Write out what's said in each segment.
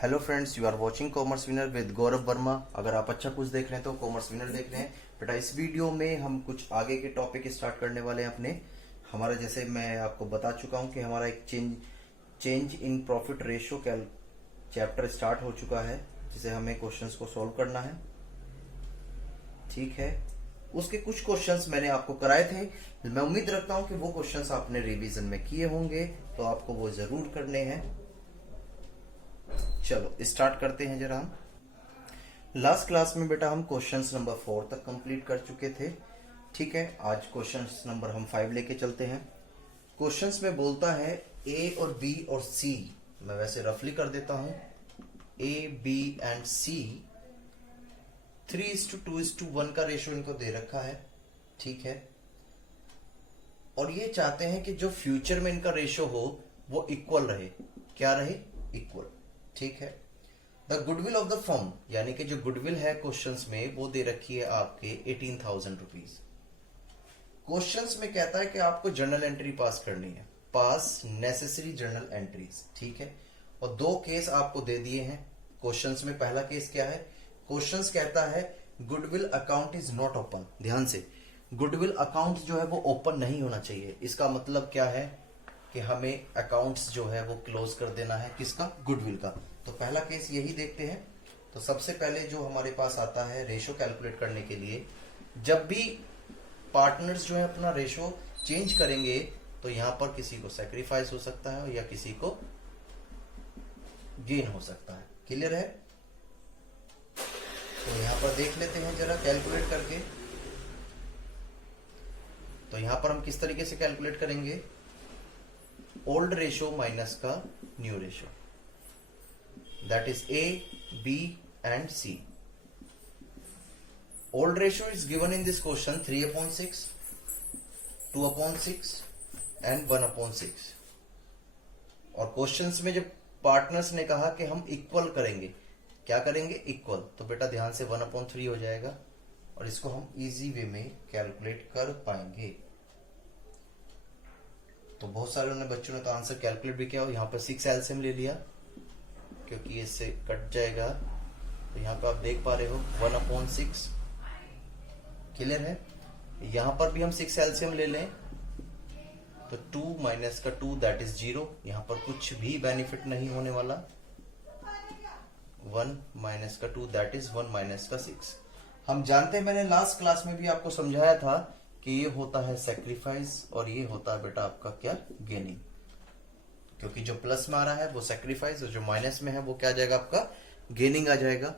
Hello friends, you are watching commerce winner with Gaurav Verma. अगर आप अच्छा कुछ देख रहे हैं तो कॉमर्स विनर देख रहे हैं। बेटा इस वीडियो में हम कुछ आगे के टॉपिक स्टार्ट करने वाले हैं अपने। हमारा जैसे मैं आपको बता चुका हूं कि हमारा एक change in profit ratio chapter start हो चुका है, जिसे हमें क्वेश्चंस को सॉल्व करना है। ठीक है, उसके कुछ क्वेश्चंस मैंने आपको कराए थे। मैं उम्मीद रखता हूं कि वो क्वेश्चंस आपने रिवीजन में किए होंगे, तो आपको वो जरूर करने हैं। चलो स्टार्ट करते हैं जरा। हम लास्ट क्लास में बेटा हम क्वेश्चंस नंबर 4 तक कंप्लीट कर चुके थे। ठीक है, आज क्वेश्चंस नंबर हम 5 लेके चलते हैं। क्वेश्चंस में बोलता है ए और बी और सी, मैं वैसे रफली कर देता हूं, ए बी एंड सी 3:2:1 का रेशियो इनको दे रखा है। ठीक है, और ये चाहते हैं कि जो फ्यूचर में इनका रेशियो हो वो इक्वल रहे। क्या रहे? इक्वल। ठीक है, the goodwill of the firm, यानी कि जो गुडविल है क्वेश्चंस में वो दे रखी है आपके 18,000 रुपीज। क्वेश्चंस में कहता है कि आपको जर्नल एंट्री पास करनी है, पास नेसेसरी जर्नल एंट्रीज। ठीक है, और दो केस आपको दे दिए हैं क्वेश्चंस में। पहला केस क्या है? क्वेश्चंस कहता है goodwill account is not open. ध्यान से, गुडविल अकाउंट जो है वो ओपन नहीं होना चाहिए। इसका मतलब क्या है कि हमें अकाउंट्स जो है वो क्लोज कर देना है। किसका? गुडविल का। तो पहला केस यही देखते हैं। तो सबसे पहले जो हमारे पास आता है रेशो कैलकुलेट करने के लिए, जब भी पार्टनर्स जो है अपना रेशो चेंज करेंगे तो यहां पर किसी को सेक्रीफाइस हो सकता है या किसी को गेन हो सकता है। क्लियर है? तो यहां पर देख लेते हैं जरा कैलकुलेट करके। तो यहां पर हम किस तरीके से कैलकुलेट करेंगे? ओल्ड रेशो माइनस का new ratio, that is A B and C. Old ratio is given in this question 3/6, 2/6 and 1/6। और क्वेश्चंस में जब पार्टनर्स ने कहा कि हम इक्वल करेंगे, क्या करेंगे? इक्वल, तो बेटा ध्यान से 1/3 हो जाएगा और इसको हम इजी वे में कैलकुलेट कर पाएंगे। तो बहुत सारे बच्चों ने तो आंसर कैलकुलेट भी किया, और यहाँ पर 6 एलसीएम ले लिया क्योंकि इससे कट जाएगा। तो यहाँ पर आप देख पा रहे हो 1/6। क्लियर है? यहाँ पर भी हम 6 एलसीएम ले लें तो 2 माइनस का 2 दैट इज 0। यहाँ पर कुछ भी बेनिफिट नहीं होने वाला। 1 माइनस का 2 दैट इज 1 माइनस का 6। हम जानते हैं, मैंने लास्ट क्लास में भी आपको समझाया था कि ये होता है सेक्रीफाइस और ये होता है बेटा आपका क्या? गेनिंग। क्योंकि जो प्लस में आ रहा है वो सेक्रीफाइस और जो माइनस में है वो क्या आ जाएगा? आपका गेनिंग आ जाएगा।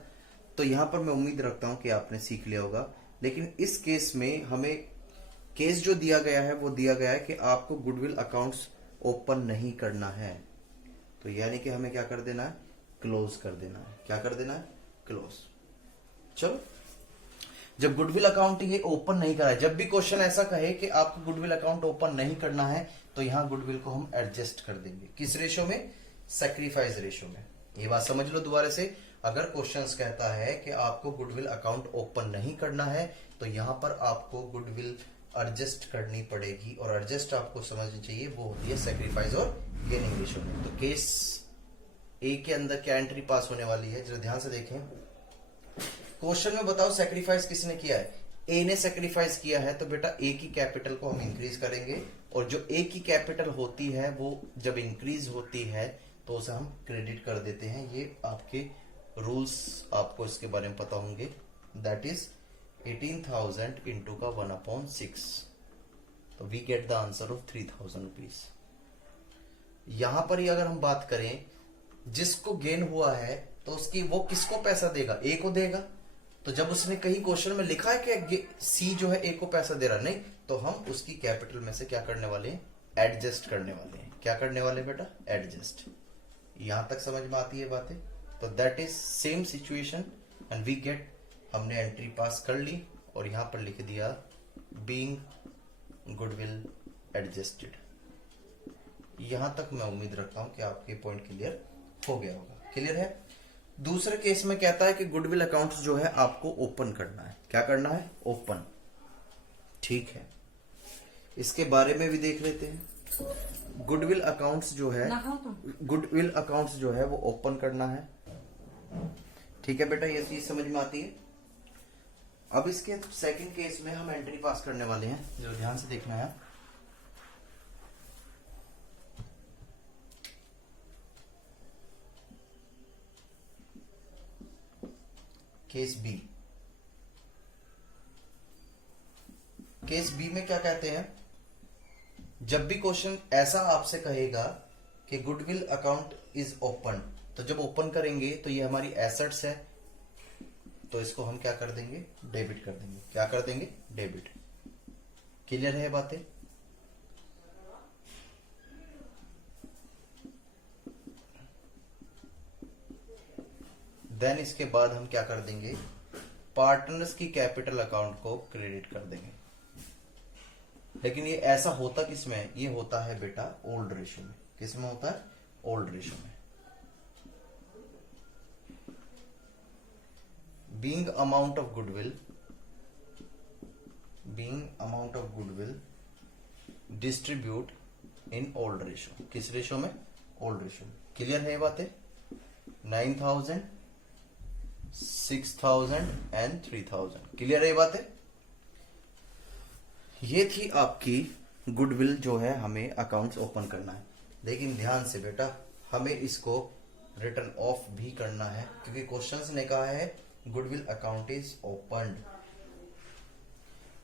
तो यहां पर मैं उम्मीद रखता हूं कि आपने सीख लिया होगा। लेकिन इस केस में हमें केस जो दिया गया है वो दिया गया है कि आपको गुडविल अकाउंट्स ओपन नहीं करना है। तो यानी कि हमें क्या कर देना है? क्लोज कर देना है। क्या कर देना है? क्लोज। चलो, जब गुडविल अकाउंट ये ओपन नहीं करा है, जब भी क्वेश्चन ऐसा कहे कि आपको गुडविल अकाउंट ओपन नहीं करना है, तो यहां गुडविल को हम एडजस्ट कर देंगे। किस रेशो में? सेक्रीफाइस रेशो में। ये बात समझ लो दोबारा से। अगर क्वेश्चंस कहता है कि आपको गुडविल अकाउंट ओपन नहीं करना है, तो यहां पर आपको गुडविल एडजस्ट करनी पड़ेगी, और एडजस्ट आपको समझनी चाहिए वो होती है सेक्रीफाइस और गेनिंग रेशो में। तो केस ए के अंदर क्या एंट्री पास होने वाली है, जरा ध्यान से देखें। क्वेश्चन में बताओ सेक्रीफाइस किसने किया है? ए ने सेक्रीफाइस किया है, तो बेटा ए की कैपिटल को हम इंक्रीज करेंगे, और जो ए की कैपिटल होती है वो जब इंक्रीज होती है तो उसे हम क्रेडिट कर देते हैं। ये आपके रूल्स, आपको इसके बारे में पता होंगे। दैट इज 18,000 इंटू का 1/6। तो we get the answer of 3,000 rupees. यहां पर ही अगर हम बात करें, जिसको गेन हुआ है तो उसकी वो किसको पैसा देगा? ए को देगा। तो जब उसने कहीं क्वेश्चन में लिखा है कि सी जो है ए को पैसा दे रहा नहीं, तो हम उसकी कैपिटल में से क्या करने वाले हैं? एडजस्ट करने वाले हैं। क्या करने वाले बेटा? एडजस्ट। यहां तक समझ में आती है बातें? तो that is same situation and we get, हमने एंट्री पास कर ली और यहां पर लिख दिया बीइंग गुडविल एडजस्टेड। यहां तक मैं उम्मीद रखता हूं कि आपके पॉइंट क्लियर हो गया होगा। क्लियर है? दूसरे केस में कहता है कि गुडविल अकाउंट्स जो है आपको ओपन करना है। क्या करना है? ओपन। ठीक है, इसके बारे में भी देख लेते हैं। गुडविल अकाउंट्स जो है, गुडविल अकाउंट्स जो है वो ओपन करना है। ठीक है बेटा, ये चीज समझ में आती है। अब इसके सेकंड केस में हम एंट्री पास करने वाले हैं, जो ध्यान से देखना है। Case B. केस बी में क्या कहते हैं, जब भी क्वेश्चन ऐसा आपसे कहेगा कि गुडविल अकाउंट इज ओपन, तो जब ओपन करेंगे तो ये हमारी एसेट्स है, तो इसको हम क्या कर देंगे, डेबिट कर देंगे। क्या कर देंगे, डेबिट। क्लियर है बातें? देन इसके बाद हम क्या कर देंगे, पार्टनर्स की कैपिटल अकाउंट को क्रेडिट कर देंगे। लेकिन ये ऐसा होता किसमें, ये होता है बेटा ओल्ड रेशो में। किसमें होता है, ओल्ड रेशो में। Being amount of goodwill, being amount of goodwill distribute in old ratio. किस रेशो में, ओल्ड रेशो में। क्लियर है ये बातें? 9,000, 6,000 एंड 3,000। क्लियर है ये बातें? ये थी आपकी गुडविल जो है हमें अकाउंट्स ओपन करना है। लेकिन ध्यान से बेटा, हमें इसको रिटर्न ऑफ भी करना है, क्योंकि क्वेश्चंस ने कहा है गुडविल अकाउंट इज ओपन।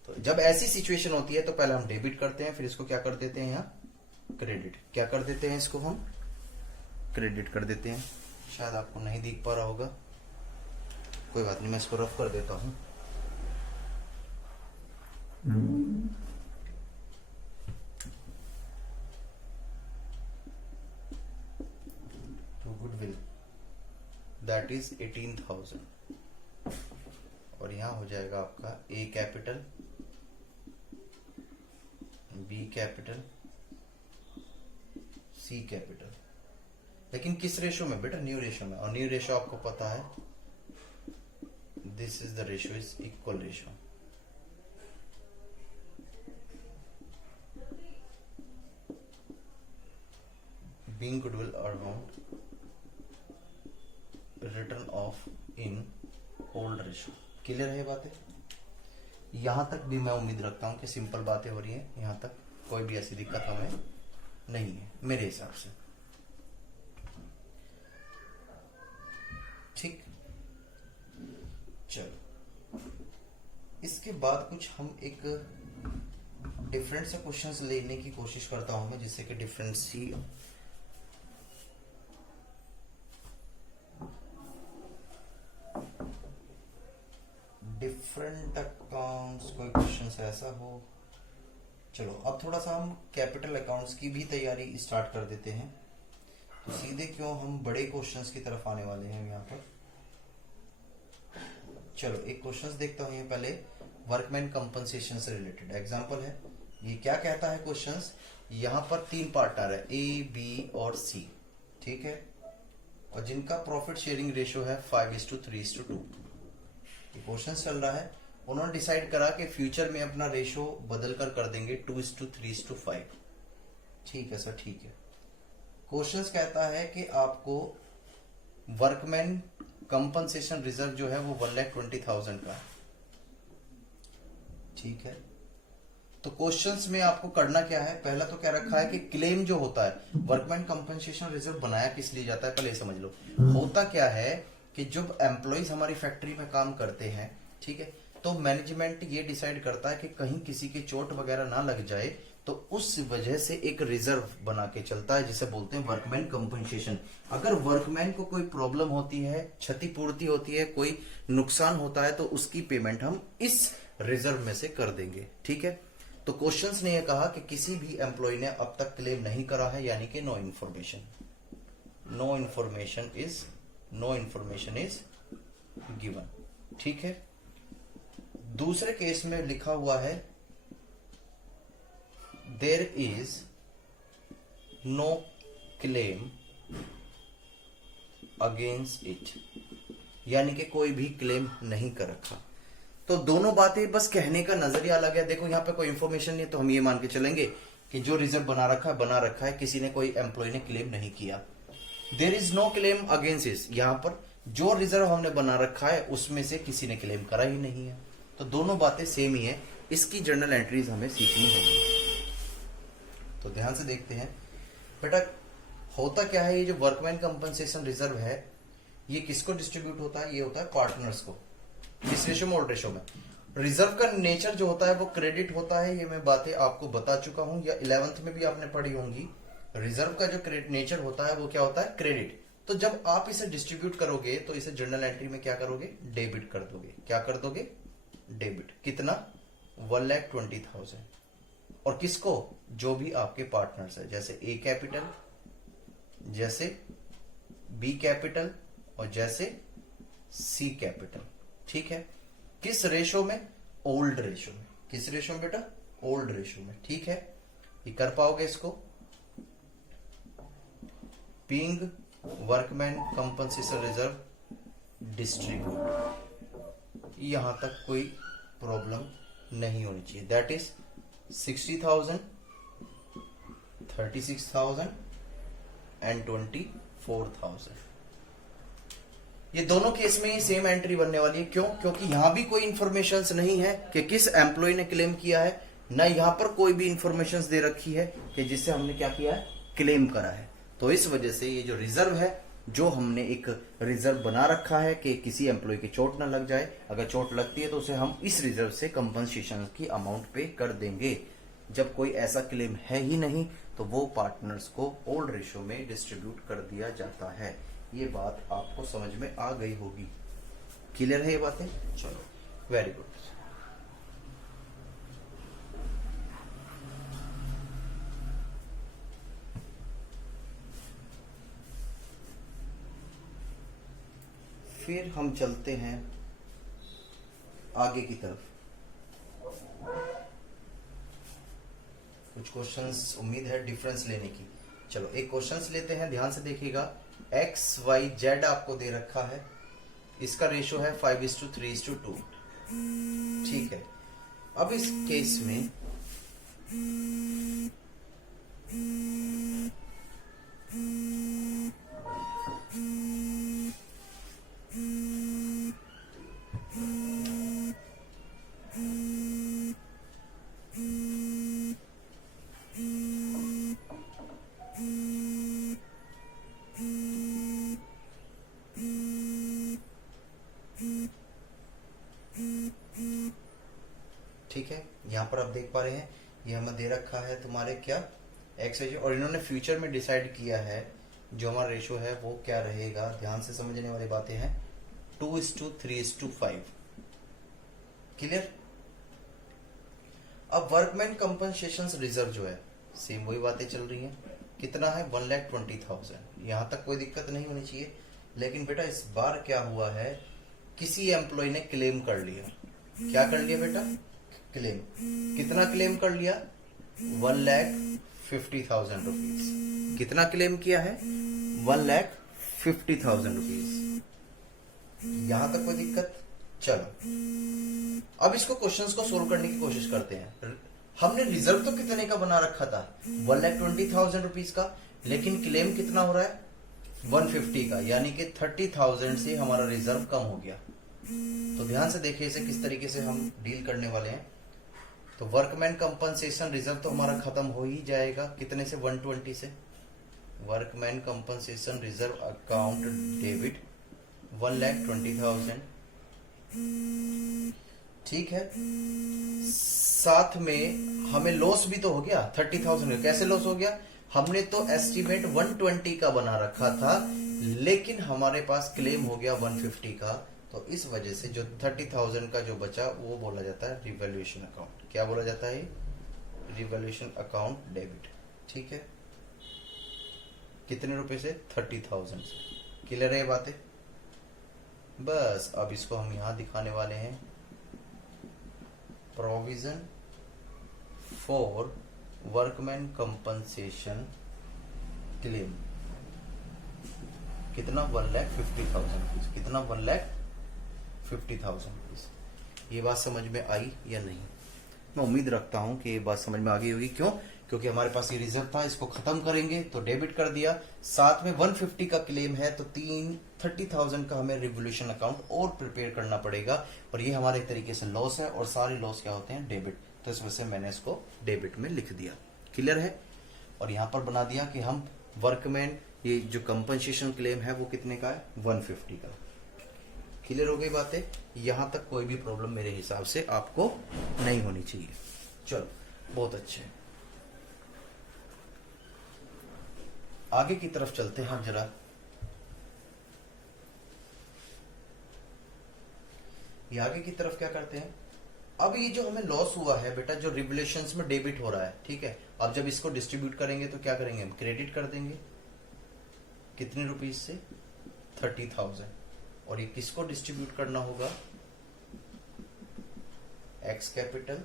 तो जब ऐसी सिचुएशन होती है तो पहले हम डेबिट करते हैं, फिर इसको क्या कर देते हैं, यहाँ क्रेडिट। क्या कर देते हैं, इसको हम क्रेडिट कर देते हैं। शायद आपको नहीं दिख पा रहा होगा, कोई बात नहीं, मैं इसको रफ कर देता हूं। तो गुडविल दैट इज 18,000, और यहां हो जाएगा आपका ए कैपिटल, बी कैपिटल, सी कैपिटल। लेकिन किस रेशो में बेटा, न्यू रेशो में। और न्यू रेशो आपको पता है, this is the ratio is equal ratio. Being goodwill amount return of in old ratio. Clear है बातें? यहां तक भी मैं उम्मीद रखता हूं कि सिंपल बातें हो रही हैं। यहां तक कोई भी ऐसी दिक्कत हमें नहीं है मेरे हिसाब से। ठीक, चलो इसके बाद कुछ हम एक डिफरेंट से क्वेश्चंस लेने की कोशिश करता हूं मैं, जिससे कि डिफरेंट अकाउंट्स कोई क्वेश्चन ऐसा हो। चलो अब थोड़ा सा हम कैपिटल अकाउंट्स की भी तैयारी स्टार्ट कर देते हैं। तो सीधे क्यों हम बड़े क्वेश्चंस की तरफ आने वाले हैं यहाँ पर। चलो एक क्वेश्चंस देखता हूँ। ये पहले वर्कमैन कंपनसेशन से रिलेटेड एग्जांपल है। ये क्या कहता है क्वेश्चंस, यहाँ पर 3 पार्टनर है, ए, बी और सी, ठीक है, और जिनका प्रॉफिट शेयरिंग रेशियो है 5:3:2। ये क्वेश्चन चल रहा है। उन्होंने डिसाइड करा कि फ्यूचर में अपना रेशियो बदल कर देंगे 2:3:5। ठीक है सर, ठीक है। क्वेश्चन कहता है कि आपको वर्कमैन कंपनसेशन रिजर्व जो है वो 1,20,000 का, ठीक है। तो क्वेश्चंस में आपको करना क्या है, पहला तो क्या रखा है कि क्लेम जो होता है, वर्कमैन कंपनसेशन रिजर्व बनाया किस लिए जाता है, पहले समझ लो। होता क्या है कि जब एम्प्लॉइज हमारी फैक्ट्री में काम करते हैं, ठीक है, तो मैनेजमेंट ये डिसाइड करता है कि कहीं किसी की चोट वगैरह ना लग जाए, तो उस वजह से एक रिजर्व बना के चलता है, जिसे बोलते हैं वर्कमैन कंपनसेशन। अगर वर्कमैन को कोई प्रॉब्लम होती है, क्षतिपूर्ति होती है, कोई नुकसान होता है, तो उसकी पेमेंट हम इस रिजर्व में से कर देंगे, ठीक है। तो क्वेश्चंस ने यह कहा कि किसी भी एम्प्लॉय ने अब तक क्लेम नहीं करा है, यानी कि नो इन्फॉर्मेशन इज गिवन, ठीक है। दूसरे केस में लिखा हुआ है there is no claim against it, यानी कि कोई भी क्लेम नहीं कर रखा। तो दोनों बातें बस कहने का नजरिया अलग है। देखो यहाँ पे कोई इंफॉर्मेशन नहीं है, तो हम ये मान के चलेंगे कि जो रिजर्व बना रखा है, किसी ने, कोई एम्प्लॉय ने क्लेम नहीं किया। There is no claim against this, यहां पर जो रिजर्व हमने बना रखा है उसमें से किसी ने क्लेम करा ही नहीं है, तो दोनों बातें सेम ही है। इसकी जर्नल एंट्रीज हमें सीखनी होगी। तो ध्यान से देखते हैं बेटा, होता क्या है, ये जो वर्कमैन कंपनसेशन रिजर्व है ये किसको डिस्ट्रीब्यूट होता है, ये होता है पार्टनर्स को। किस रेशो में, ओल्ड रेशो में। रिजर्व का नेचर जो होता है वो क्रेडिट होता है, ये मैं बातें आपको बता चुका हूं, या 11th में भी आपने पढ़ी होंगी। रिजर्व का जो नेचर होता है वो क्या होता है, क्रेडिट। तो जब आप इसे डिस्ट्रीब्यूट करोगे तो इसे जर्नल एंट्री में क्या करोगे, डेबिट कर दोगे। क्या कर दोगे, डेबिट। कितना, 1,20,000। और किसको, जो भी आपके पार्टनर्स है, जैसे ए कैपिटल, जैसे बी कैपिटल और जैसे सी कैपिटल। ठीक है, किस रेशो में, ओल्ड रेशो में। किस रेशो में बेटा, ओल्ड रेशो में। ठीक है, ये कर पाओगे इसको। Being workman compensation reserve distribute, यहां तक कोई प्रॉब्लम नहीं होनी चाहिए। That is 60,000, 36,000 and 24,000। ये दोनों केस में ही सेम एंट्री बनने वाली है। क्यों, क्योंकि यहां भी कोई इंफॉर्मेशन नहीं है कि किस एम्प्लॉय ने क्लेम किया है, ना यहां पर कोई भी इंफॉर्मेशन दे रखी है कि जिससे हमने क्या किया है, क्लेम करा है। तो इस वजह से ये जो रिजर्व है, जो हमने एक रिजर्व बना रखा है कि किसी एम्प्लॉय की चोट ना लग जाए, अगर चोट लगती है तो उसे हम इस रिजर्व से कंपनसेशन की अमाउंट पे कर देंगे। जब कोई ऐसा क्लेम है ही नहीं तो वो पार्टनर्स को ओल्ड रेशो में डिस्ट्रीब्यूट कर दिया जाता है। ये बात आपको समझ में आ गई होगी। क्लियर है ये बातें, चलो वेरी गुड। फिर हम चलते हैं आगे की तरफ। कुछ क्वेश्चंस उम्मीद है डिफरेंस लेने की। चलो एक क्वेश्चंस लेते हैं, ध्यान से देखिएगा। एक्स वाई जेड आपको दे रखा है, इसका रेशो है 5:3:2। ठीक है, अब इस केस में ठीक है, यहां पर आप देख पा रहे हैं ये हमें दे रखा है तुम्हारे क्या, एक्स रेशो, और इन्होंने फ्यूचर में डिसाइड किया है जो हमारा रेशो है वो क्या रहेगा। ध्यान से समझने वाली बातें हैं। 2:3:5। क्लियर। अब वर्कमैन कंपनसेशन रिजर्व जो है सेम वही बातें चल रही हैं। कितना है, 1,20,000। यहां तक कोई दिक्कत नहीं होनी चाहिए। लेकिन बेटा इस बार क्या हुआ है, किसी एम्प्लॉय ने क्लेम कर लिया। क्या कर लिया बेटा, क्लेम। कितना क्लेम कर लिया, 1,50,000 रुपीज। कितना क्लेम किया है, 1,50,000 रुपीज। यहां तक कोई दिक्कत। चलो अब इसको क्वेश्चंस को सोल्व करने की कोशिश करते हैं। हमने रिजर्व तो कितने का बना रखा था, 1,20,000 रुपीज का, लेकिन क्लेम कितना हो रहा है, 150 का, यानी कि 30,000 से हमारा रिजर्व कम हो गया। तो ध्यान से देखिए इसे किस तरीके से हम डील करने वाले हैं। तो वर्कमैन कंपनसेशन रिजर्व तो हमारा खत्म हो ही जाएगा, कितने से, 120 से। Workman compensation reserve account debit 1,20,000। ठीक है, साथ में हमें लॉस भी तो हो गया 30,000। कैसे लॉस हो गया, हमने तो एस्टिमेट 120 का बना रखा था, लेकिन हमारे पास क्लेम हो गया 150 का। तो इस वजह से जो 30,000 का जो बचा वो बोला जाता है रिवैल्यूएशन अकाउंट। क्या बोला जाता है, रिवैल्यूएशन अकाउंट डेबिट। ठीक है, कितने रुपए से, 30,000 से। क्लियर है ये बातें। बस अब इसको हम यहां दिखाने वाले हैं, provision for workman compensation claim. कितना, 1,50,000। कितना, 1,50,000 रुपीज। ये बात समझ में आई या नहीं, मैं उम्मीद रखता हूं कि ये बात समझ में आ गई होगी। क्यों, क्योंकि हमारे पास ये रिजर्व था, इसको खत्म करेंगे तो डेबिट कर दिया। साथ में 150 का क्लेम है तो 30,000 का हमें रिवोल्यूशन अकाउंट और प्रिपेयर करना पड़ेगा, और ये हमारे एक तरीके से लॉस है, और सारे लॉस क्या होते हैं, डेबिट। तो इस वजह से मैंने इसको डेबिट में लिख दिया। क्लियर है। और यहां पर बना दिया कि हम वर्कमैन, ये जो कंपनसेशन क्लेम है वो कितने का है, 150 का। क्लियर हो गई बातें। यहां तक कोई भी प्रॉब्लम मेरे हिसाब से आपको नहीं होनी चाहिए। चलो बहुत अच्छे, आगे की तरफ चलते हैं जरा। ये आगे की तरफ क्या करते हैं, अब ये जो हमें लॉस हुआ है बेटा, जो रिवोल्यूशंस में डेबिट हो रहा है, ठीक है। अब जब इसको डिस्ट्रीब्यूट करेंगे तो क्या करेंगे, हम क्रेडिट कर देंगे। कितने रुपीज से, 30,000। और ये किसको डिस्ट्रीब्यूट करना होगा, एक्स कैपिटल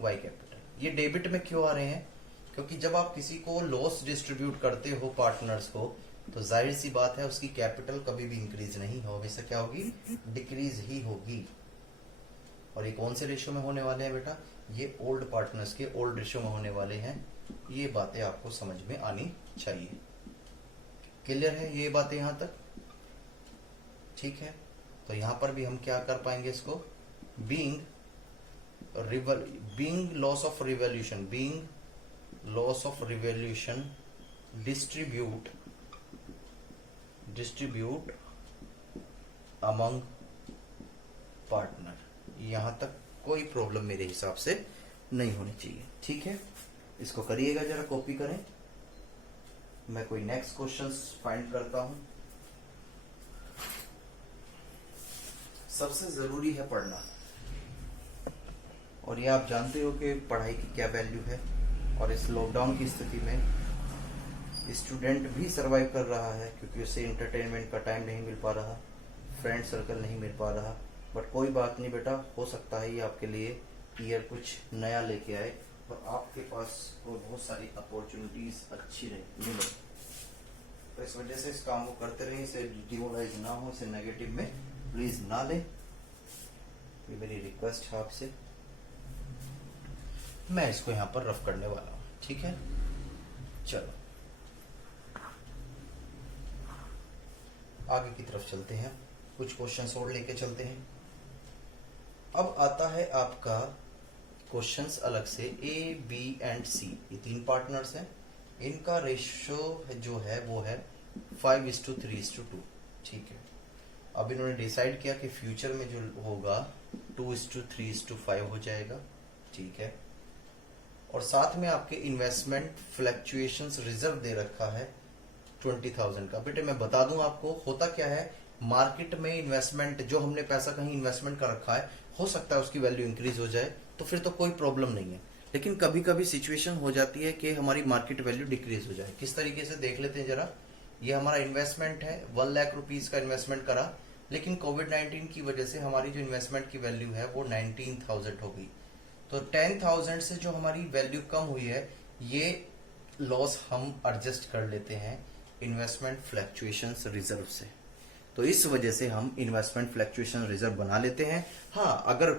वाई कैपिटल। ये डेबिट में क्यों आ रहे हैं, क्योंकि जब आप किसी को लॉस डिस्ट्रीब्यूट करते हो पार्टनर्स को, तो जाहिर सी बात है उसकी कैपिटल कभी भी इंक्रीज नहीं हो, हमेशा क्या होगी, डिक्रीज ही होगी। और ये कौन से रेशियो में होने वाले हैं बेटा, ये ओल्ड पार्टनर्स के ओल्ड रेशियो में होने वाले हैं। ये बातें आपको समझ में आनी चाहिए। क्लियर है ये बातें यहां तक, ठीक है। तो यहां पर भी हम क्या कर पाएंगे इसको, being loss of revolution, being loss of revolution distribute among partner. यहां तक कोई प्रॉब्लम मेरे हिसाब से नहीं होनी चाहिए, ठीक है। इसको करिएगा जरा, कॉपी करें। मैं कोई नेक्स्ट क्वेश्चंस फाइंड करता हूं। सबसे जरूरी है पढ़ना, और ये आप जानते हो कि पढ़ाई की क्या वैल्यू है। और इस लॉकडाउन की स्थिति में स्टूडेंट भी सरवाइव कर रहा है, क्योंकि उसे एंटरटेनमेंट का टाइम नहीं मिल पा रहा, फ्रेंड सर्कल नहीं मिल पा रहा। बट कोई बात नहीं बेटा, हो सकता है ये आपके लिए ईयर कुछ नया लेके आए और आपके पास को बहुत सारी अपॉर्चुनिटीज अच्छी मिले। तो इस वजह से इस काम को करते रहिए, इसे डिमोरलाइज ना हो, इसे नेगेटिव में प्लीज ना लें। ये मेरी रिक्वेस्ट है आपसे। मैं इसको यहां पर रफ करने वाला हूं, ठीक है। चलो आगे की तरफ चलते हैं, कुछ क्वेश्चंस और लेके चलते हैं। अब आता है आपका क्वेश्चंस अलग से, ए बी एंड सी, ये तीन पार्टनर्स हैं। इनका रेशियो जो है वो है 5:3:2, ठीक है। अब इन्होंने डिसाइड किया कि फ्यूचर में जो होगा 2:3:5 हो जाएगा, ठीक है। और साथ में आपके इन्वेस्टमेंट फ्लक्चुएशंस रिजर्व दे रखा है 20,000 का। बेटे मैं बता दूं आपको, होता क्या है, मार्केट में इन्वेस्टमेंट, जो हमने पैसा कहीं इन्वेस्टमेंट कर रखा है, हो सकता है उसकी वैल्यू इंक्रीज हो जाए, तो फिर तो कोई प्रॉब्लम नहीं है। लेकिन कभी कभी सिचुएशन हो जाती है कि हमारी मार्केट वैल्यू डिक्रीज हो जाए। किस तरीके से देख लेते हैं जरा। ये हमारा इन्वेस्टमेंट है, 1 लाख रुपीज का इन्वेस्टमेंट करा, लेकिन कोविड-19 की वजह से हमारी जो इन्वेस्टमेंट की वैल्यू है वो 19,000 हो गई। तो 10,000 से जो हमारी वैल्यू कम हुई है, ये लॉस हम एडजस्ट कर लेते हैं इन्वेस्टमेंट फ्लक्चुएशंस रिजर्व से। तो इस वजह से हम इन्वेस्टमेंट फ्लक्चुएशन रिजर्व बना लेते हैं। हाँ, अगर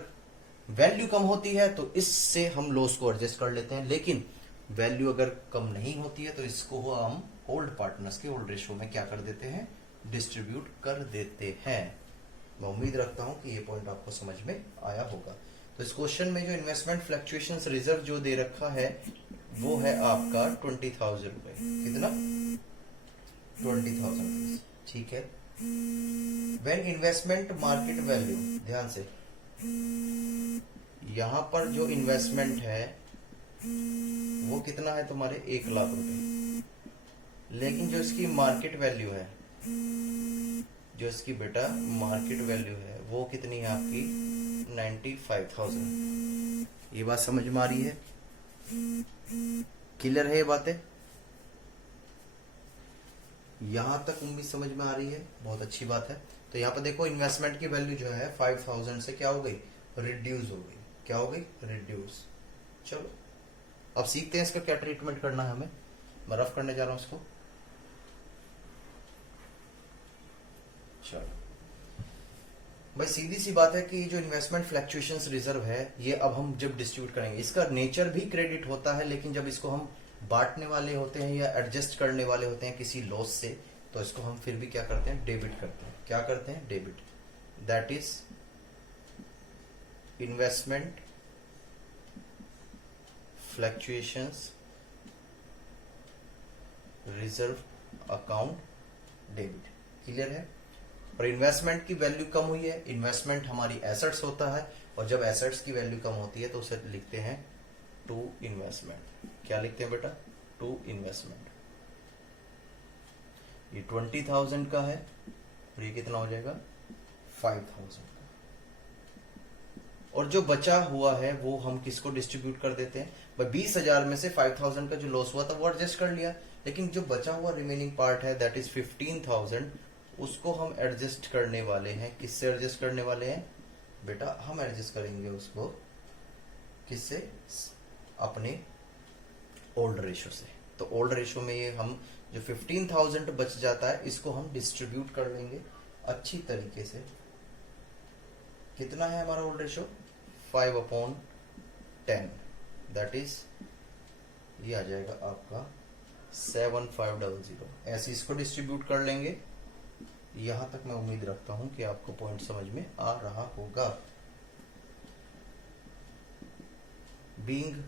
वैल्यू कम होती है तो इससे हम लॉस को एडजस्ट कर लेते हैं, लेकिन वैल्यू अगर कम नहीं होती है तो इसको हम ओल्ड पार्टनर्स के ओल्ड रेशियो में क्या कर देते हैं, डिस्ट्रीब्यूट कर देते हैं। मैं उम्मीद रखता हूं कि ये पॉइंट आपको समझ में आया होगा। तो इस क्वेश्चन में जो इन्वेस्टमेंट फ्लक्चुएशंस रिजर्व जो दे रखा है वो है आपका 20,000 रुपए। कितना, 20,000, ठीक है। व्हेन इन्वेस्टमेंट मार्केट वैल्यू, ध्यान से, यहां पर जो इन्वेस्टमेंट है वो कितना है तुम्हारे, 1 लाख रुपए। लेकिन जो इसकी मार्केट वैल्यू है, जो इसकी बेटा मार्केट वैल्यू है वो कितनी है आपकी, 95,000। ये बात समझ में आ रही है, क्लियर है ये बातें, यहां तक उम्मीद समझ में आ रही है, बहुत अच्छी बात है। तो यहाँ पर देखो इन्वेस्टमेंट की वैल्यू जो है 5,000 से क्या हो गई, रिड्यूस हो गई। क्या हो गई, रिड्यूस। चलो अब सीखते हैं इसका क्या ट्रीटमेंट करना है हमें। मैं रफ करने जा रहा हूं इसको। चलो भाई सीधी सी बात है कि जो इन्वेस्टमेंट फ्लक्चुएशंस रिजर्व है ये अब हम जब डिस्ट्रीब्यूट करेंगे, इसका नेचर भी क्रेडिट होता है, लेकिन जब इसको हम बांटने वाले होते हैं या एडजस्ट करने वाले होते हैं किसी लॉस से, तो इसको हम फिर भी क्या करते हैं, डेबिट करते हैं। क्या करते हैं, debit. That is investment fluctuations reserve account debit. Clear है। और इन्वेस्टमेंट की वैल्यू कम हुई है, इन्वेस्टमेंट हमारी एसेट्स होता है, और जब एसेट्स की वैल्यू कम होती है तो उसे लिखते हैं टू इन्वेस्टमेंट। क्या लिखते हैं बेटा, टू इन्वेस्टमेंट। ये 20,000 का है और ये कितना हो जाएगा, 5,000 का। और जो बचा हुआ है वो हम किसको डिस्ट्रीब्यूट कर देते हैं, भाई 20,000 में से 5,000 का जो लॉस हुआ था वो एडजस्ट कर लिया, लेकिन जो बचा हुआ रिमेनिंग पार्ट है दैट इज 15,000, उसको हम एडजस्ट करने वाले हैं। किससे एडजस्ट करने वाले हैं बेटा, हम एडजस्ट करेंगे उसको किससे, अपने ओल्ड रेशो से। तो ओल्ड रेशो में ये हम जो 15,000 बच जाता है इसको हम डिस्ट्रीब्यूट कर लेंगे अच्छी तरीके से। कितना है हमारा ओल्ड रेशो, 5/10, दैट इज ये आ जाएगा आपका 7500। ऐसे इसको डिस्ट्रीब्यूट कर लेंगे। यहां तक मैं उम्मीद रखता हूं कि आपको पॉइंट समझ में आ रहा होगा। Being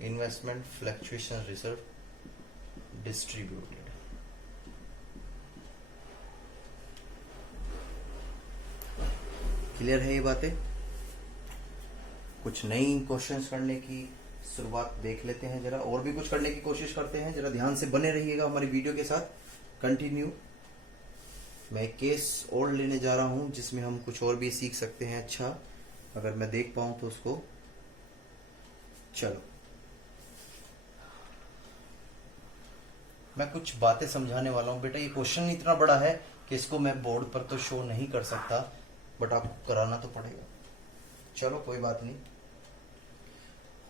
investment fluctuation reserve distributed. Clear है ये बातें। कुछ नई क्वेश्चंस करने की शुरुआत देख लेते हैं जरा, और भी कुछ करने की कोशिश करते हैं। जरा ध्यान से बने रहिएगा हमारी वीडियो के साथ कंटिन्यू। मैं एक केस और लेने जा रहा हूं जिसमें हम कुछ और भी सीख सकते हैं। अच्छा, अगर मैं देख पाऊं तो उसको, चलो मैं कुछ बातें समझाने वाला हूं। बेटा ये क्वेश्चन इतना बड़ा है कि इसको मैं बोर्ड पर तो शो नहीं कर सकता, बट आपको कराना तो पड़ेगा। चलो कोई बात नहीं।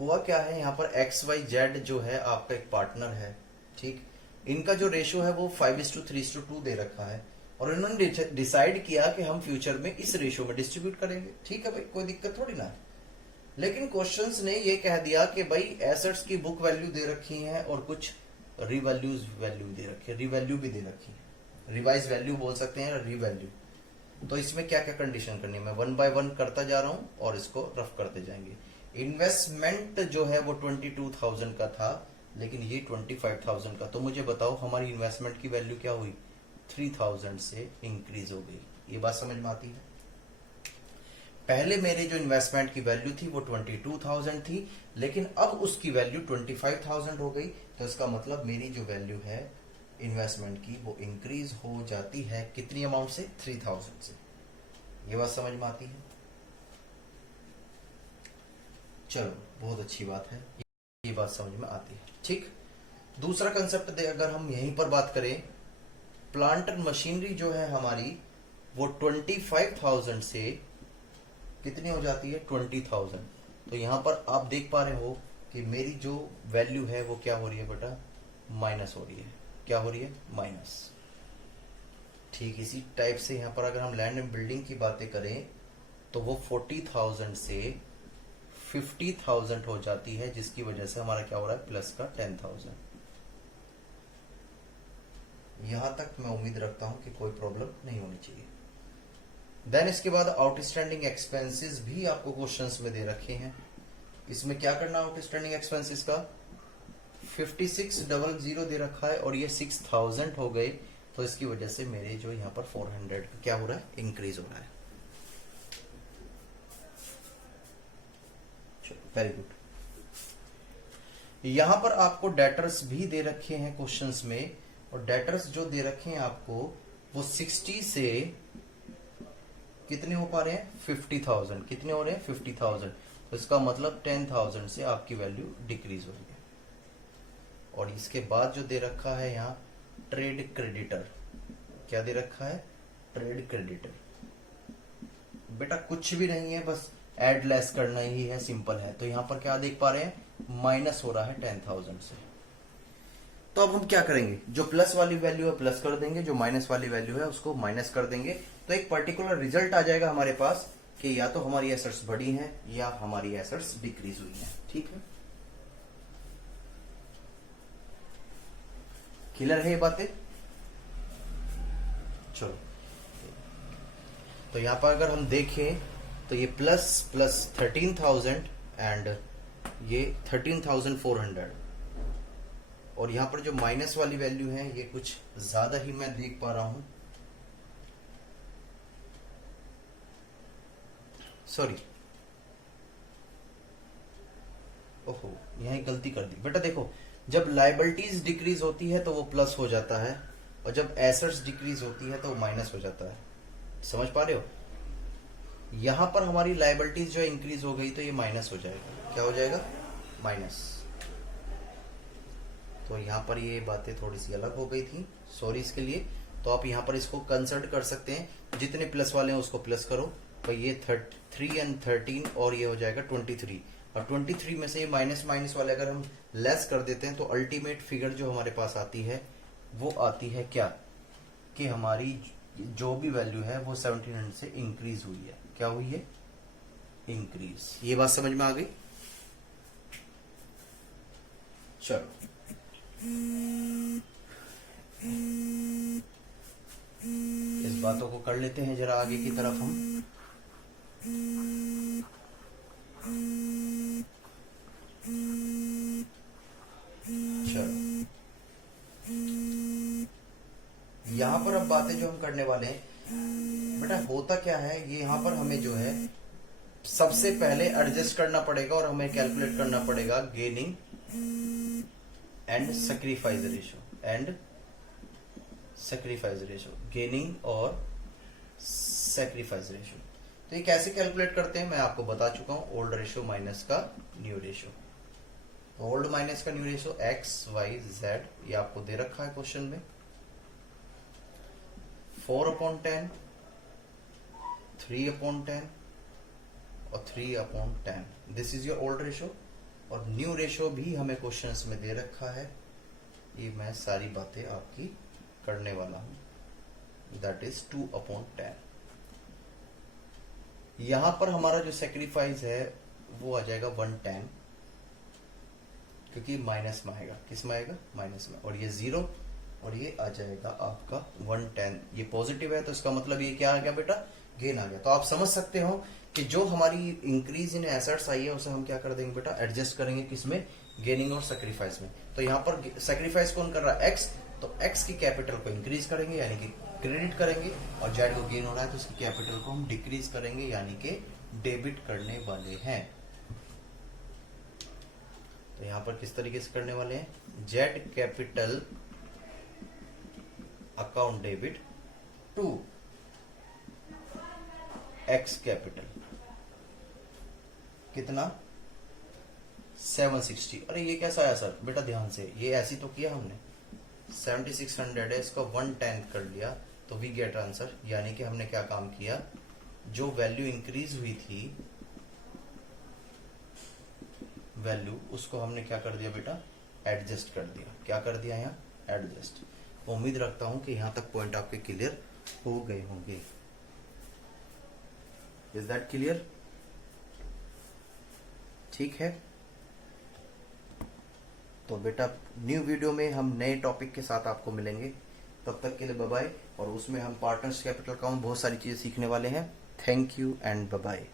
हुआ क्या है, यहाँ पर XYZ जो है आपका एक पार्टनर है, ठीक। इनका जो रेशो है वो 5:3:2 दे रखा है, और इन्होंने डिसाइड किया कि हम फ्यूचर में इस रेशो में डिस्ट्रीब्यूट करेंगे। ठीक है भाई, कोई दिक्कत थोड़ी ना है। लेकिन क्वेश्चंस ने ये कह दिया कि भाई एसेट्स की बुक वैल्यू दे रखी है और कुछ रिवैल्यूज वैल्यू दे रखी है, रिवैल्यू भी दे रखी है, रिवाइज वैल्यू बोल सकते हैं, रिवैल्यू। तो इसमें क्या क्या कंडीशन करनी है, मैं 1 बाय 1 करता जा रहा हूं और इसको रफ करते जाएंगे। इन्वेस्टमेंट जो है वो 22,000 का था, लेकिन ये 25,000 का। तो मुझे बताओ हमारी इन्वेस्टमेंट की वैल्यू क्या हुई, 3,000 से इंक्रीज हो गई। ये बात समझ में आती है। पहले मेरे जो इन्वेस्टमेंट की वैल्यू थी वो 22,000 थी, लेकिन अब उसकी वैल्यू 25,000 हो गई। तो इसका मतलब मेरी जो वैल्यू है इन्वेस्टमेंट की वो इंक्रीज हो जाती है कितनी अमाउंट से, 3,000 से। ये बात समझ में आती है। चलो बहुत अच्छी बात है, ये बात समझ में आती है। ठीक, दूसरा कंसेप्ट अगर हम यहीं पर बात करें, प्लांट एंड मशीनरी जो है हमारी वो 25,000 से कितनी हो जाती है, 20,000। तो यहां पर आप देख पा रहे हो कि मेरी जो वैल्यू है वो क्या हो रही है बेटा, माइनस हो रही है। क्या हो रही है, माइनस। ठीक इसी टाइप से यहां पर अगर हम लैंड एंड बिल्डिंग की बातें करें तो वो 40,000 से 50,000 हो जाती है, जिसकी वजह से हमारा क्या हो रहा है, प्लस का 10,000। यहां तक मैं उम्मीद रखता हूं कि कोई प्रॉब्लम नहीं होनी चाहिए। देन इसके बाद आउटस्टैंडिंग एक्सपेंसेस भी आपको क्वेश्चंस में दे रखे हैं। इसमें क्या करना आउटस्टैंडिंग एक्सपेंसेस का, 5600 दे रखा है और ये 6,000 हो गए। तो इसकी वजह से मेरे जो यहाँ पर 400 क्या हो रहा है, इंक्रीज हो रहा है। चलो वेरी गुड। यहां पर आपको डेटर्स भी दे रखे हैं क्वेश्चंस में, और डेटर्स जो दे रखे हैं आपको वो 60 से कितने हो पा रहे हैं, 50,000। कितने हो रहे हैं, 50,000। तो इसका मतलब 10,000 से आपकी वैल्यू डिक्रीज हो रही है। और इसके बाद जो दे रखा है यहाँ ट्रेड क्रेडिटर, क्या दे रखा है, ट्रेड क्रेडिटर। बेटा कुछ भी नहीं है, बस एड लेस करना ही है, सिंपल है। तो यहां पर क्या देख पा रहे हैं, माइनस हो रहा है 10,000 से। तो अब हम क्या करेंगे, जो प्लस वाली वैल्यू है प्लस कर देंगे, जो माइनस वाली वैल्यू है उसको माइनस कर देंगे, तो एक पर्टिकुलर रिजल्ट आ जाएगा हमारे पास कि या तो हमारी एसेट्स बढ़ी हैं या हमारी एसेट्स डिक्रीज हुई हैं। ठीक है, क्लियर है ये बातें? चलो, तो यहां पर अगर हम देखें तो ये प्लस प्लस 13,000 एंड ये 13,400, और यहां पर जो माइनस वाली वैल्यू है ये कुछ ज्यादा ही मैं देख पा रहा हूं, सॉरी, ओहो यहां एक गलती कर दी बेटा। देखो, जब लाइबिलिटीज डिक्रीज होती है तो वो प्लस हो जाता है, और जब एसेट्स डिक्रीज होती है तो वो माइनस हो जाता है। समझ पा रहे हो? यहां पर हमारी लाइबिलिटीज जो इंक्रीज हो गई तो ये माइनस हो जाएगा। क्या हो जाएगा? माइनस। तो यहाँ पर ये बातें थोड़ी सी अलग हो गई थी, सॉरी इसके लिए। तो आप यहाँ पर इसको कंसल्ट कर सकते हैं, जितने प्लस वाले हैं उसको प्लस करो, तो ये 3 एंड 13 और ये हो जाएगा 23, और 23 में से ये माइनस माइनस वाले अगर हम लेस कर देते हैं तो अल्टीमेट फिगर जो हमारे पास आती है वो आती है क्या, कि हमारी जो भी वैल्यू है वो 1700 से इंक्रीज हुई है। क्या हुई है? इंक्रीज। ये बात समझ में आ गई? चलो, इस बातों को कर लेते हैं जरा आगे की तरफ हम। चलो, यहां पर अब बातें जो हम करने वाले हैं बेटा, होता क्या है, ये यहां पर हमें जो है सबसे पहले एडजस्ट करना पड़ेगा और हमें कैलकुलेट करना पड़ेगा gaining and sacrifice ratio, gaining और सैक्रिफाइस रेशो। तो ये कैसे कैलकुलेट करते हैं मैं आपको बता चुका हूं, ओल्ड रेशो माइनस का न्यू रेशो। ओल्ड माइनस का new ratio X Y Z, ये आपको दे रखा है क्वेश्चन में। 4/10, 3/10 और 3/10, this is your old ratio. और न्यू रेशो भी हमें क्वेश्चंस में दे रखा है, ये मैं सारी बातें आपकी करने वाला हूं, दैट इज 2/10। यहां पर हमारा जो सेक्रीफाइस है वो आ जाएगा 110, क्योंकि माइनस में आएगा। किस में आएगा? माइनस में। और ये 0 और ये आ जाएगा आपका 110। ये पॉजिटिव है तो इसका मतलब ये क्या आ गया बेटा? गेन आ गया। तो आप समझ सकते हो कि जो हमारी इंक्रीज इन एसेट्स आई है उसे हम क्या कर देंगे बेटा? एडजस्ट करेंगे किसमें? गेनिंग और सैक्रिफाइस में। तो यहाँ पर सैक्रिफाइस कौन कर रहा है? एक्स, तो एक्स की कैपिटल को इंक्रीज करेंगे यानी कि क्रेडिट करेंगे, और जेड को गेन हो रहा है तो उसकी कैपिटल को हम डिक्रीज करेंगे यानी कि डेबिट करने वाले हैं। तो यहां पर किस तरीके से करने वाले हैं? Z capital account debit to X capital, कितना? 760। अरे ये कैसा आया सर? बेटा ध्यान से, ये ऐसी तो किया हमने, 7600 है, इसको 110 कर लिया तो वी गेट आंसर। यानी कि हमने क्या काम किया, जो वैल्यू इंक्रीज हुई थी वैल्यू, उसको हमने क्या कर दिया बेटा? एडजस्ट कर दिया। क्या कर दिया यहाँ? एडजस्ट। उम्मीद रखता हूं कि यहां तक पॉइंट आपके क्लियर हो गए होंगे। Is that clear? ठीक है, तो बेटा न्यू वीडियो में हम नए टॉपिक के साथ आपको मिलेंगे, तब तक के लिए बाय बाय। और उसमें हम पार्टनर्स कैपिटल अकाउंट बहुत सारी चीजें सीखने वाले हैं। Thank you and bye bye.